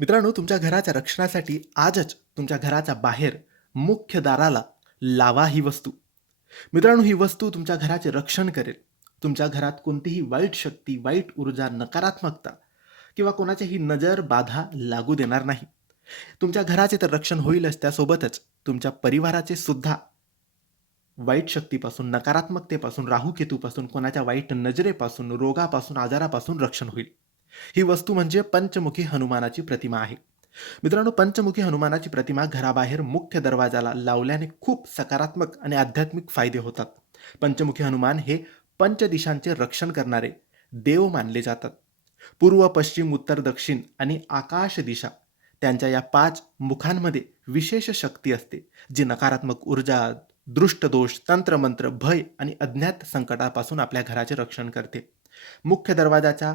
मित्रांनो तुमच्या घराच्या रक्षणासाठी आजच तुमच्या घराच्या बाहेर मुख्य दाराला लावा ही वस्तू. मित्रांनो ही वस्तू तुमच्या घराचे रक्षण करेल. तुमच्या घरात कोणतीही वाईट शक्ती वाईट ऊर्जा नकारात्मकता किंवा कोणाच्याही नजर बाधा लागू देणार नाही. तुमच्या घराचे तर रक्षण होईलच त्यासोबतच तुमच्या परिवाराचे सुद्धा. वाईट शक्तीपासून नकारात्मकतेपासून राहूकेतूपासून कोणाच्या वाईट नजरेपासून रोगापासून आजारापासून रक्षण होईल. ही वस्तू म्हणजे पंचमुखी हनुमानाची प्रतिमा आहे. मित्रांनो पंचमुखी हनुमानाची प्रतिमा घराबाहेर मुख्य दरवाजाला लावल्याने खूप सकारात्मक आणि आध्यात्मिक फायदे होतात. पंचमुखी हनुमान हे पंचदिशांचे रक्षण करणारे देव मानले जातात. पूर्व पश्चिम उत्तर दक्षिण आणि आकाश दिशा त्यांच्या या पाच मुखांमध्ये विशेष शक्ती असते जी नकारात्मक ऊर्जा दृष्टदोष तंत्रमंत्र भय आणि अज्ञात संकटापासून आपल्या घराचे रक्षण करते. मुख्य दरवाजाच्या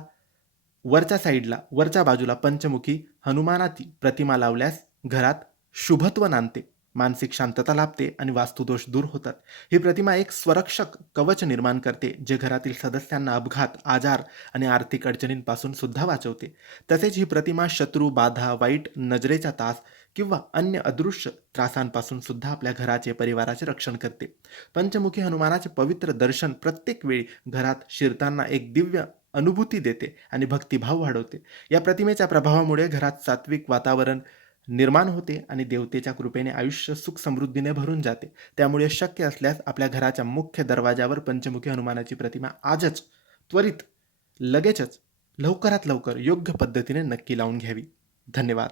वरच्या साईडला वरच्या बाजूला पंचमुखी हनुमानाची प्रतिमा लावल्यास घरात शुभत्व नांदते मानसिक शांतता लाभते आणि वास्तुदोष दूर होतात. ही प्रतिमा एक स्वरक्षक कवच निर्माण करते जे घरातील सदस्यांना अपघात आजार आणि आर्थिक अडचणींपासून सुद्धा वाचवते. तसेच ही प्रतिमा शत्रू बाधा वाईट नजरेचा तास किंवा अन्य अदृश्य त्रासांपासून सुद्धा आपल्या घराचे परिवाराचे रक्षण करते. पंचमुखी हनुमानाचे पवित्र दर्शन प्रत्येक वेळी घरात शिरताना एक दिव्य अनुभूती देते आणि भक्तिभाव वाढवते. या प्रतिमेच्या प्रभावामुळे घरात सात्विक वातावरण निर्माण होते आणि देवतेच्या कृपेने आयुष्य सुख समृद्धीने भरून जाते. त्यामुळे शक्य असल्यास आपल्या घराच्या मुख्य दरवाजावर पंचमुखी हनुमानाची प्रतिमा आजच त्वरित लगेचच लवकरात लवकर योग्य पद्धतीने नक्की लावून घ्यावी. धन्यवाद.